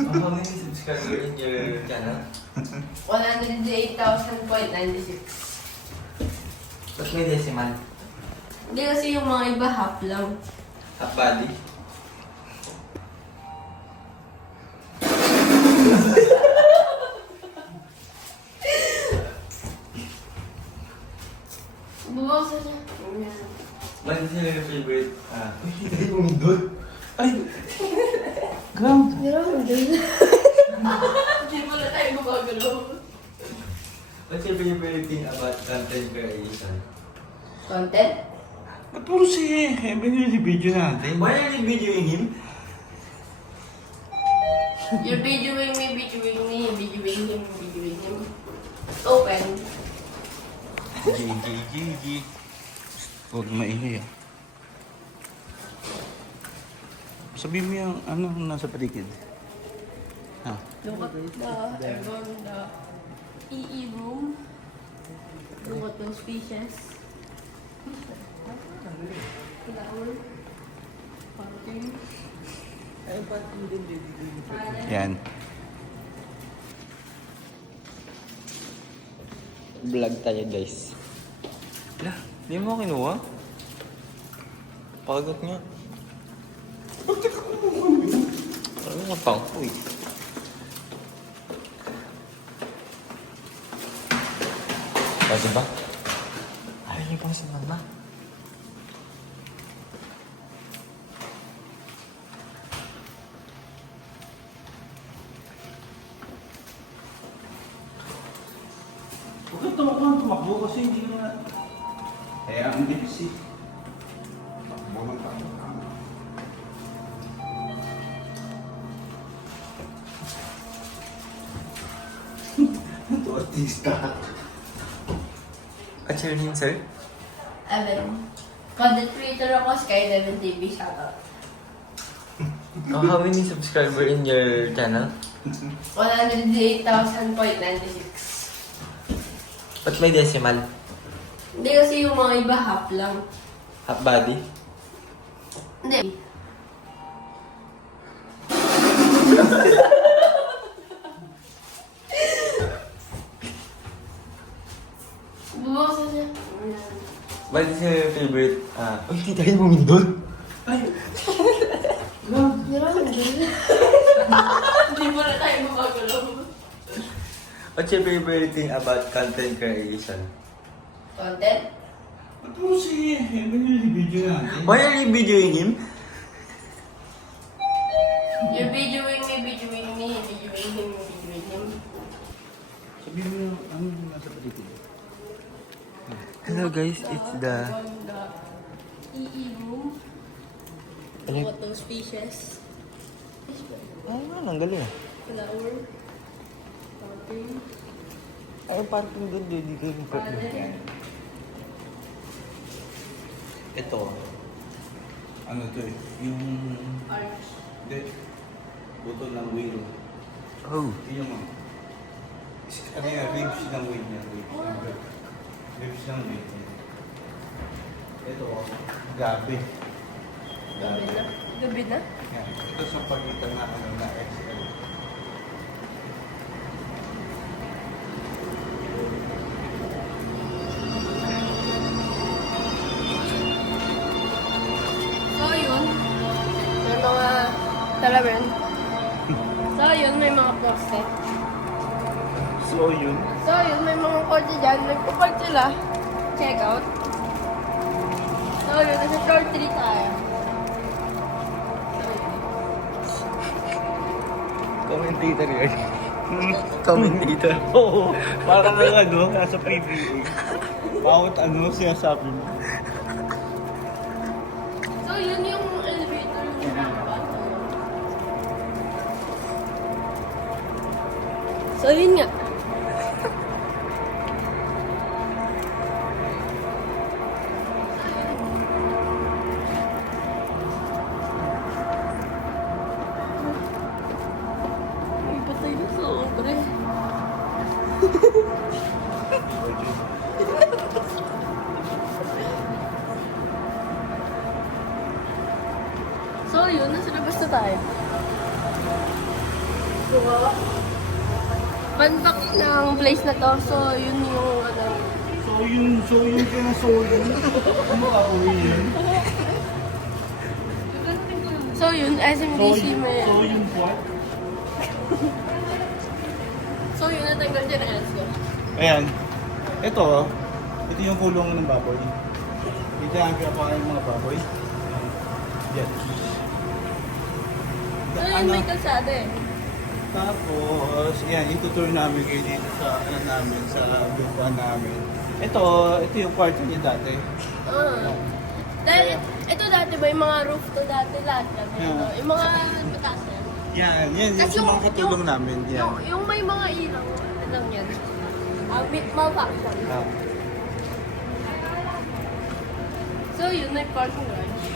How many subscribers in your channel? 108,000.96. Ba't may decimal? Hindi kasi yung mga iba half lang. Half body? Bubukas na siya. Bakit sila yung favorite? Uy, hindi mo doon. Ay! Hindi naman dun. Hindi mo na tayo gumagalaw. What's your favorite thing about content creation? Content? Ba't puro si Heaven yung video natin? Why are you videoing him? You're videoing me, videoing him. Open. GG. Huwag maingay ah. Sabihin mo yung ano nasa paligid. Ha? Look at the aircon, the EE room. Look at those fishes. Flower. Fountain. Yan. Vlog tayo guys. Wala, di mo kinuha? Pagod nga. Ano nga pang uy? Pwede ba? Ayaw niyo pang si mama. Huwag kang tumakbo kasi hindi na... Kaya ang bilis eh. Takbo ng takbo. Ito artista. What's your name, sir? Evan. Content creator ako, Sky11 TV. Shoutout. How many subscribers in your channel? 108,000.96. Ba't may decimal? Hindi kasi yung mga iba half lang. Half body? Hindi. Bubukas na siya. Bakit sila yung favorite? Uy, hindi tayo bumindol. Ay! Hindi naman dun. Hindi mo na tayo gumagalaw. What's your favorite thing about content creation? Content? Ba't puro si Heaven yung video natin? Why are you videoing him? You're videoing me, videoing him. Sabihin mo yung ano nasa paligid. Hello guys, it's the... EE room. Look at those fishes. Ang galing ah. Flower. Fountain. Ay, parking doon, hindi kayo Father. Ito. Ano to eh? Yung... Arch. Hindi. Buto ng wheel. Oh. Tingnan mo. Ano yan? Ribs ng wheel niya. Ribs ng wheel niya. Ito oh. Gabi. Gabi na. Gabi na? Yan. Ito sa pagitan na ano na XL. So yun. May mga... Talaman. So yun, may mga poste. So yun. So yun, may mga kotse dyan. Nagpapark sila. Check out. So yun, nasa short 3 tayo. Commentator yun. Commentator. Oo. Parang lang ano, nasa PBA. Bawat ano, sinasabi mo. So yun yung elevator yung ginagawa. So yun nga. Ay, patay na sobre. So yun, nasa labas na tayo. Fun fact ng place na to, so yun yung ano. So yun ka na so yun. Ano ka uwi yun? So yun, SMDC may... So yun what? So yun, natanggal dyan ang ko. Ayan. Ito yung kulong ng baboy. Ito ang pinapakain ng mga baboy. Yan. So yun, may kalsada eh. Tapos, yan, itutur namin kayo dito sa, namin, sa lupa namin. Ito yung kwarto niya dati. Dahil, ito dati ba, yung mga roof to dati lahat kami. Yeah. Yung mga mataas yan. Yan Tapos yung mga katulong namin. Yan. Yung may mga ilaw, ano lang yan. Malfunction. Ah. So yun, may parking garage.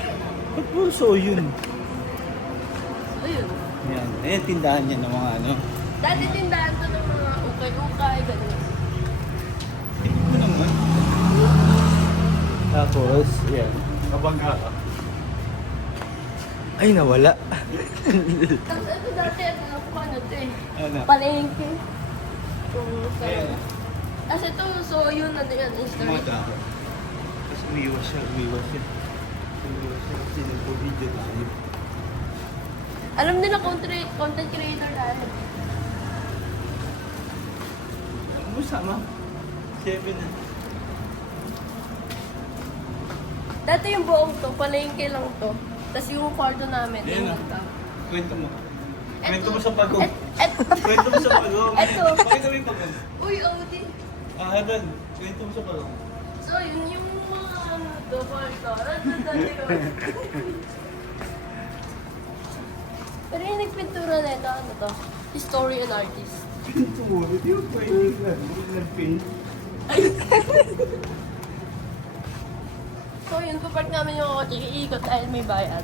Ba't po so yun? So yun. Yan. Ayan, tindahan niya ng mga ano. Dati tindahan to ng mga ukay-ukay, gano'n. Ito naman. Tapos, yan. Kabangga ka. Ay, nawala. Tapos ito dati, ano to eh. Ano? Palengke. Kung sa... Ayan. Tapos ito, so yun, ano yan, Mga installation. tao. Tapos umiwas siya. Kasi nagpo-video tayo. Alam nila content creator tayo. Ano sama? 7 na. Dati yung buong to, palengke lang to. Tapos yung kwarto namin, Yan yung ah. nagka. Kwento mo. Eto. Kwento mo sa pagong. Eto. Kwento mo sa pagong. Eto. Pakita mo yung pagong. Uy, OD. Hadan. Kwento mo sa pagong. So yun yung mga ano to, kwarto. Dati yun. Pero yung nagpintura na ito, ano to? Historian artist. Kwento mo. Hindi mo pwede lang. Nag-paint. So yun, papark namin yung kotse, iikot dahil may bayad.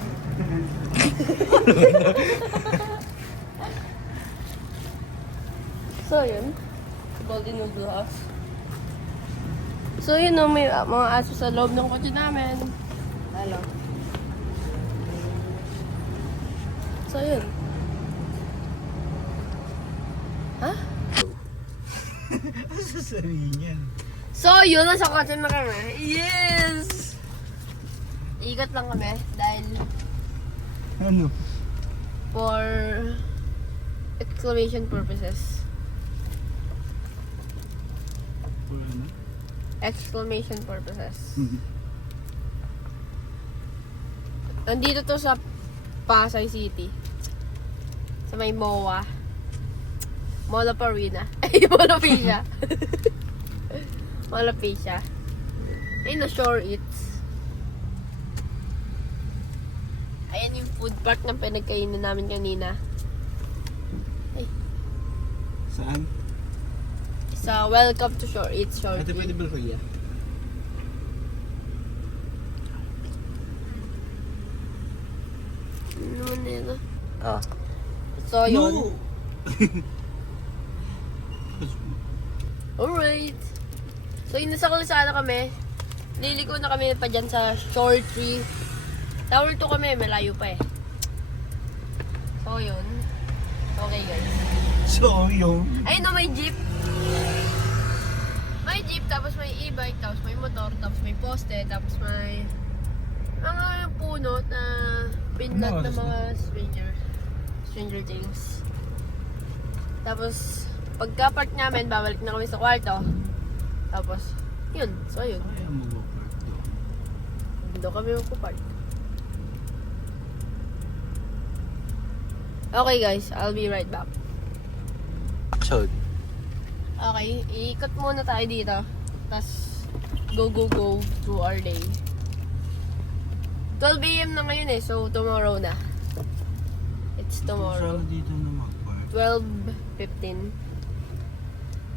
So yun, Golden Noodle House. So yun, no, may mga aso sa loob ng kotse namin. Hello. So yun. Ha? Ano sasabihin yan? So yun, nasa kotse na kami. Yes! Ikot lang kami dahil Ano? for exclamation purposes. Ano? Exclamation purposes. Nandito to sa Pasay City. Sa may MOA. Mola Parina. Ay, Mola Pisha. Mola Pisha. Ayun na, Shore Eats. Ayan yung food park na pinagkainan namin kanina. Ay, Saan? sa Welcome to Shore Eats, Shore Ate, pwede Eats. ba kuya? Ano naman nito? Ah. So, yun. No! Alright. So, yun, nasa kalsada kami. Liliko na kami pa dyan sa Shore Tree. Tower 2 kami, malayo pa eh. So, yun. Okay, guys. So, yung... Ayun na, may jeep. May jeep, tapos may e-bike, tapos may motor, tapos may poste, tapos may mga puno na pinlat ng mga stranger things. Tapos, pagka-park namin, babalik na kami sa kwarto. Tapos, yun. So, yun. Ayaw mo go-park doon. Doon kami magpo-park. Okay guys, I'll be right back. So, Okay, iikot muna tayo dito. Tapos, go through our day. 12 AM na ngayon eh, so tomorrow na. It's tomorrow. Saan dito na mag-park? 12:15.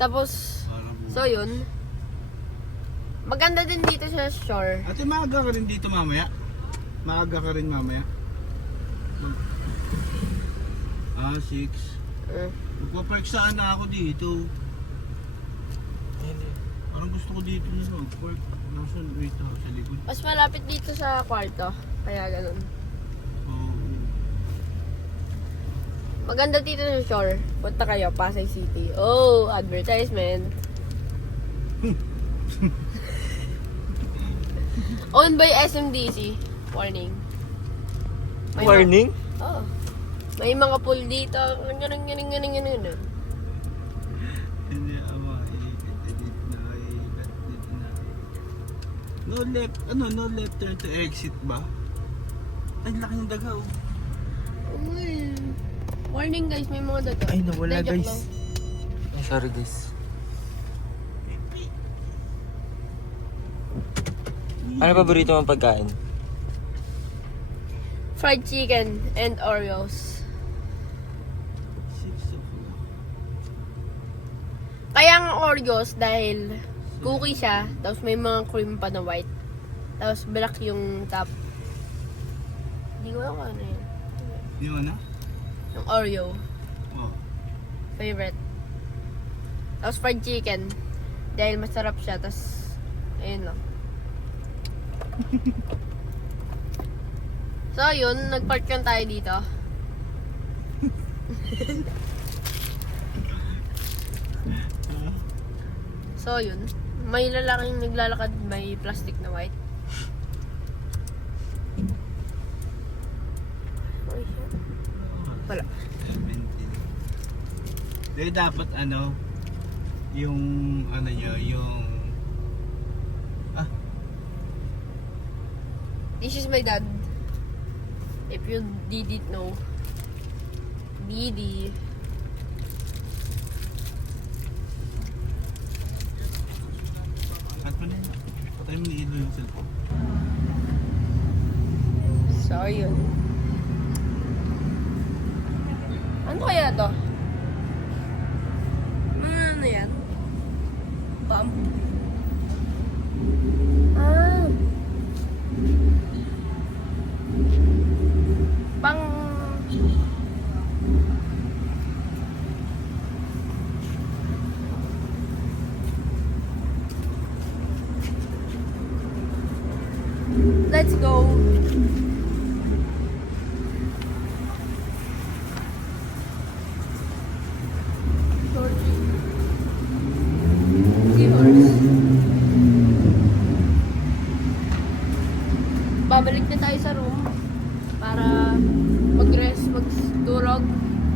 Tapos, so yun. Maganda din dito sa shore. Ate, maaga ka rin dito mamaya? Maaga ka rin mamaya? 6. Magpapark saan na ako dito? Parang gusto ko dito na mag-park. Nasaan? Wait ako sa likod. Mas malapit dito sa kwarto. Kaya ganun. Maganda dito sa shore. Punta kayo, Pasay City. Oh, advertisement. Owned by SMDC. Warning. Warning? Oo. May mga pool dito. Ganun. Hindi, edit na. No left turn to exit ba? Ay, laki ng daga oh. Uy. Warning guys, may mga dato. Ay, nawala, Hindi, joke guys. lang. Ay, sorry guys. Ano paborito mong pagkain? Fried chicken and Oreos. 6 o'clock. Kaya nga Oreos dahil cookie siya, tapos may mga cream pa na white. Tapos black yung top. Hindi ko alam kung ano yun. Yung ano? Yung Oreo. Oh. Favorite. Tapos fried chicken. Dahil masarap siya, tapos ayun lang. So yun, nag-park lang tayo dito. So yun, may lalaking naglalakad, may plastic na white. Wala. 17. Dahil dapat ano, yung ano nyo, yung This is my dad. If you didn't know. Didi. at mo na yun. Patay mo ni Ilo yung cellphone. So yun. Ano kaya to? Ano yan? Pump? Ah. Pang... Let's go. Babalik na tayo sa room para mag-rest, magdurog.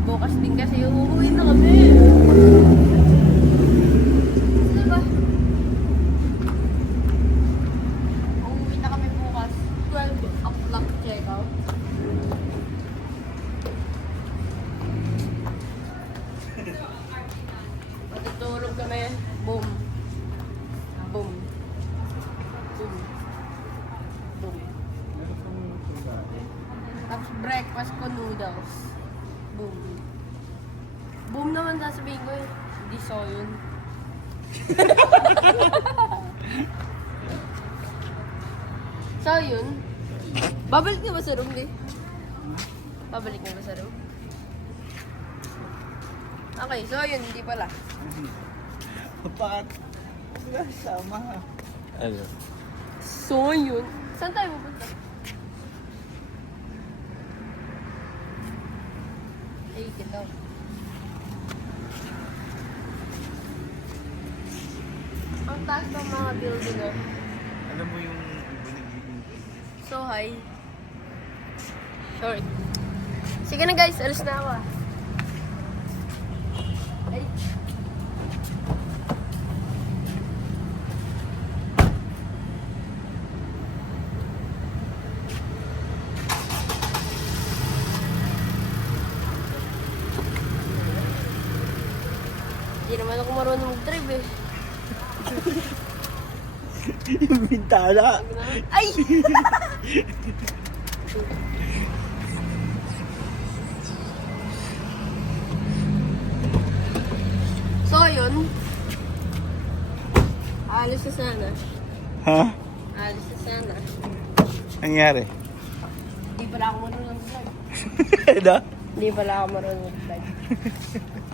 Bukas din kasi uuwi na kami. Diba? Uuwi na kami bukas. 12 o'clock check-out. Matutulog kami. Boom. Boom. Boom. Boom. Tapos breakfast ko noodles. Boom. Boom naman sasabihin ko eh. Hindi so yun. So yun. Babalik na ba sa room eh? Babalik na ba sa room? Okay, so yun. Hindi pala. Bakit? Sama. Ano? So yun. Saan tayo pupunta? Ay, kita. Ang taas ng mga building oh. Alam mo yung iba nagiging So high. Short. Sige na guys, alis na ako ah. Ay. Hindi naman ako marunong mag-drive eh. yung bintana. Ay! So, yun. Alis na sana. Ha? Alis na sana. Nangyari? Hindi pala ako marunong mag-drive. Ano? Hindi pala ako marunong mag-drive.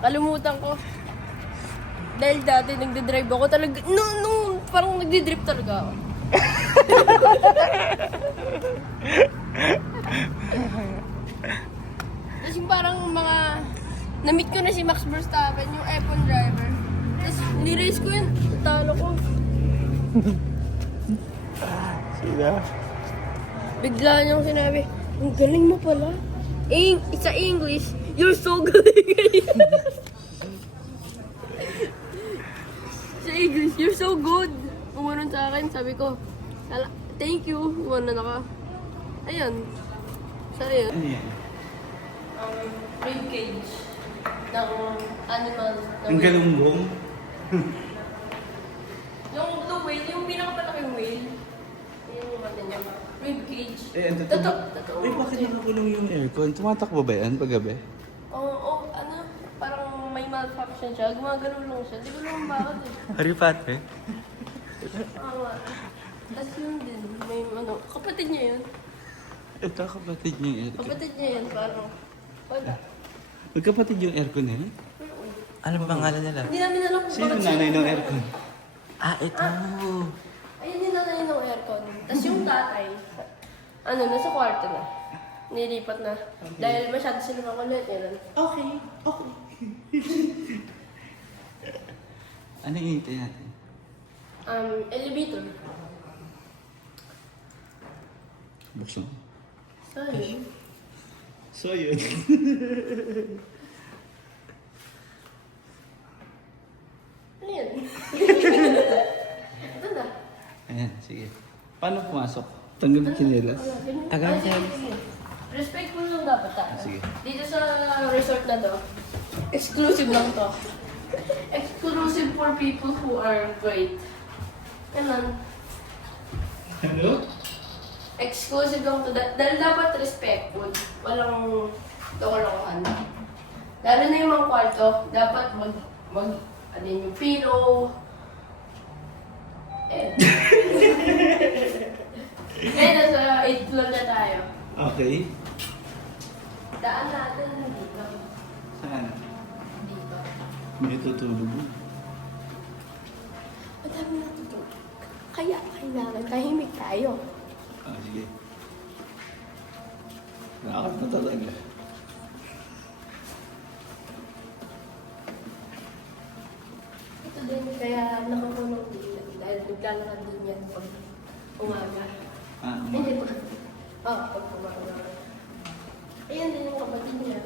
Kalimutan ko. Dahil dati nagde-drive ako talaga. No, parang nagde-drive talaga ako. Tapos Tapos yung parang mga... Na-meet ko na si Max Verstappen, yung F1 driver. Tapos nirace ko yun. Talo ko. Sila? Bigla niyang sinabi, ang galing mo pala. Sa English, you're so good. Sa English, you're so good. Umanon sa akin, sabi ko, thank you. Umanon ako. Ayun. So, ayun. Ano yan? Rib cage ng animal. Ang galumbong? Yung blue whale, yung pinakamalaking whale. Yun yung ano niya. Rib cage. Eh, ang Totoo. Uy, bakit nakakulong yung aircon? Tumatakbo ba yan paggabi? Oo, ano, parang may malfunction siya. Gumagano lang siya. Di ko lang bakit eh. Haripate? Tapos yun din, may ano, kapatid niya yun. Ito kapatid niya yung aircon. Kapatid niya yun, parang, wala. Magkapatid yung aircon eh? Ano ba pangalan nila? Hindi namin alam kung Sino bakit nanay ng aircon? Ah, ito. Ayun yung nanay ng aircon. Tapos yung tatay, ano, nasa kwarto na. Nilipat na. Dahil masyado sila makulit, yun. Okay. Ano yung hintay natin? Elevator. Buksan. Sorry. So yun. Ano yan? Ito na. Ayan, sige. Paano pumasok? Tanggal yung chinelas? Tagal Ay, siya. sige. Respectful lang dapat tayo. Sige. Dito sa resort na to, exclusive lang to. Exclusive for people who are great. Ganun. Ano? Exclusive lang to. Dahil dapat respectful. Walang lokolokohan. Lalo na yung mga kwarto, dapat ano yun, yung pillow. Eh. Nasa 8th floor na tayo. Okay. Daan natin dito. Saan? Dito. May tutulog mo. Madami natutulog. Kaya kailangan tahimik tayo. Ah, sige. Nakakot na talaga. Ito din kaya nakakulong din dahil naglalakad din yan pag umaga. Ah, Hindi pa. Pag umaga. Ayan din yung kapatid niya.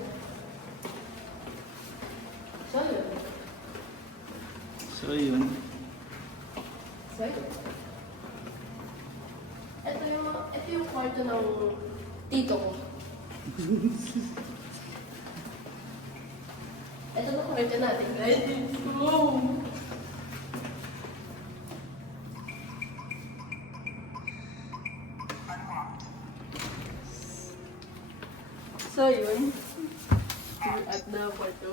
So yun. So yun. So yun. Ito yung kwarto ng tito ko. Ito na kwarto natin, guys. Wow! So yun. At na kwarto.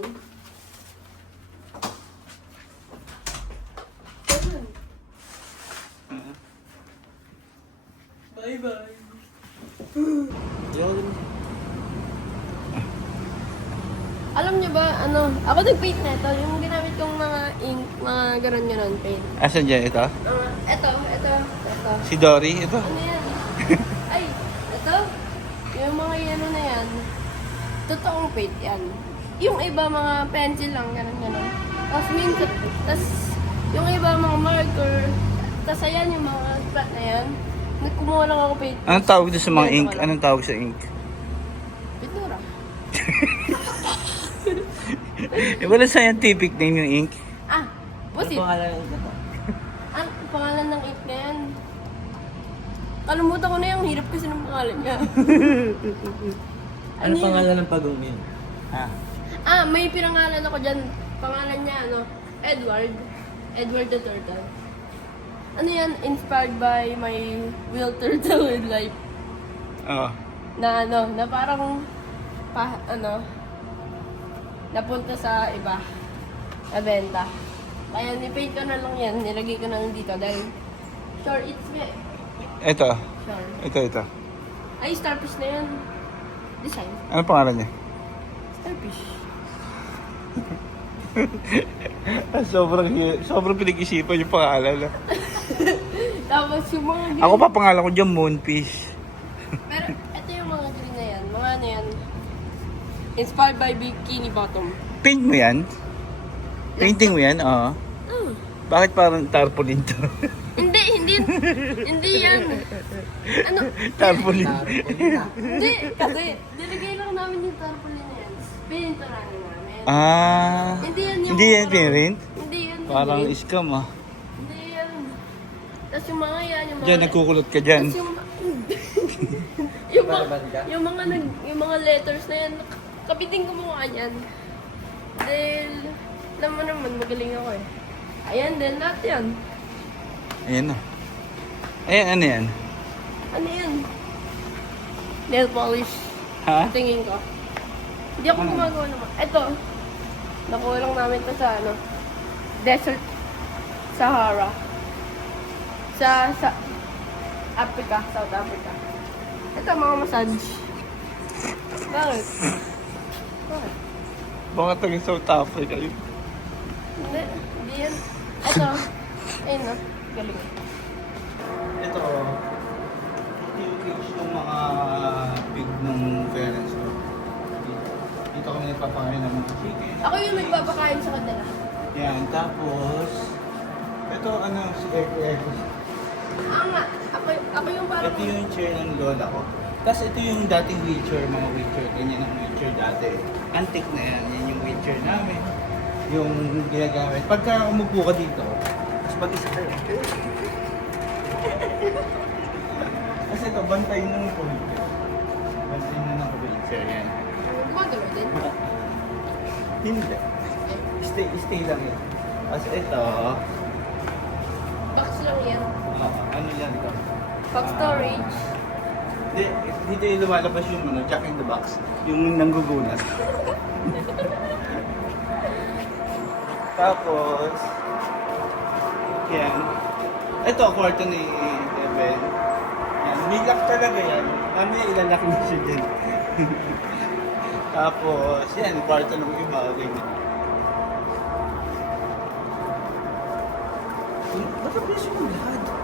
Ayun. Bye-bye. Yun. Alam niyo ba, ano, ako nag-paint na ito. Yung ginamit kong mga ink, mga ganon-ganon paint. Asan dyan ito? Ito. Si Dory, ito. Ano yan? Ay, ito. Yung mga yellow na yan, totoong paint yan. Yung iba mga pencil lang, ganon-ganon. Tapos yung iba mga marker. Tapos ayan yung mga spot na yan. Kumuha lang ako paint. Anong tawag doon sa mga ink? Pintura. Anong tawag sa ink? Pintura. Wala scientific name yung ink. What's it? Pangalan nito. Ang pangalan ng ink na yan. Kalimutan ko na yung hirap kasi ng pangalan niya. Ano yun? pangalan ng pagong yun? May pirangalan ako dyan. Pangalan niya, Edward. Edward the Turtle. Ano yan? Inspired by my real turtle in life. Oo. Na parang, napunta sa iba. Nabenta. Kaya nipaint ko na lang yan. Nilagay ko na lang dito dahil sure it's me. Ito. Sure. Ito. Ay, starfish na yan. Design. Ano pangalan niya? Starfish. sobrang pinag-isipan yung pangalan. Tapos yung mga green. Ako pa pangalan ko dyan, Moonfish. Pero ito yung mga green na yan. Mga ano yan. Inspired by Bikini Bottom. Paint mo yan? Painting mo yan? Oo. Oh. Bakit parang tarpaulin to? Hindi yan. Ano? Tarpaulin. Hindi, kasi nilagay lang namin yung tarpaulin na yan. Pininturan namin. Ah. Hindi yan yung... Hindi yan pinrint? Hindi yan. Parang pinrint. scam ah. Hindi yan. Tapos yung mga yan, yung mga... Diyan, nagkukulot ka dyan. Tapos yung mga letters na yan, kapiting gumawa yan. Dahil, alam mo naman, magaling ako eh. Ayan din, lahat yan. Ayan o. Ayan, ano yan? Ano yan? Nail polish. Ha? Tingin ko. Hindi ako gumagawa naman. Ito. Nakuha lang namin ito sa ano. Desert. Sahara. Sa Africa. South Africa. Ito mga massage. Bakit? Bakit? Baka taga South Africa yun. Hindi. Hindi yan. Ito. Ayun na. Galing. Ito, yung cage ng mga pig ng parents ko. Dito kami nagpapakain ng mga chicken. Ako yung nagpapakain sa kanila. Yan, tapos, ito ano, si Eko. Nga. Ako yung parang... Ito yung chair ng lola ko. Tapos ito yung dating wheelchair, mga wheelchair. Ganyan ang wheelchair dati. Antique na yan. Yan yung wheelchair namin. Yung ginagamit. Pagka umupo ka dito, tapos pag-isa ka. Kasi ito, bantay na ng wheelchair. Bantay na ng wheelchair yan. Gumagawa din. Hindi. Stay lang yun. Tapos ito, Box lang yan. ano yan ito? Box storage. Dito yung lumalabas yung ano, Jack in the Box. Yung nanggugunas. Tapos, yan. Ito, kwarto ni Evan. Yan, may lock talaga yan. Mamaya ilalak na siya din. Tapos, yan, kwarto ng iba. Ganyan. Ba't ang presyo mo lahat?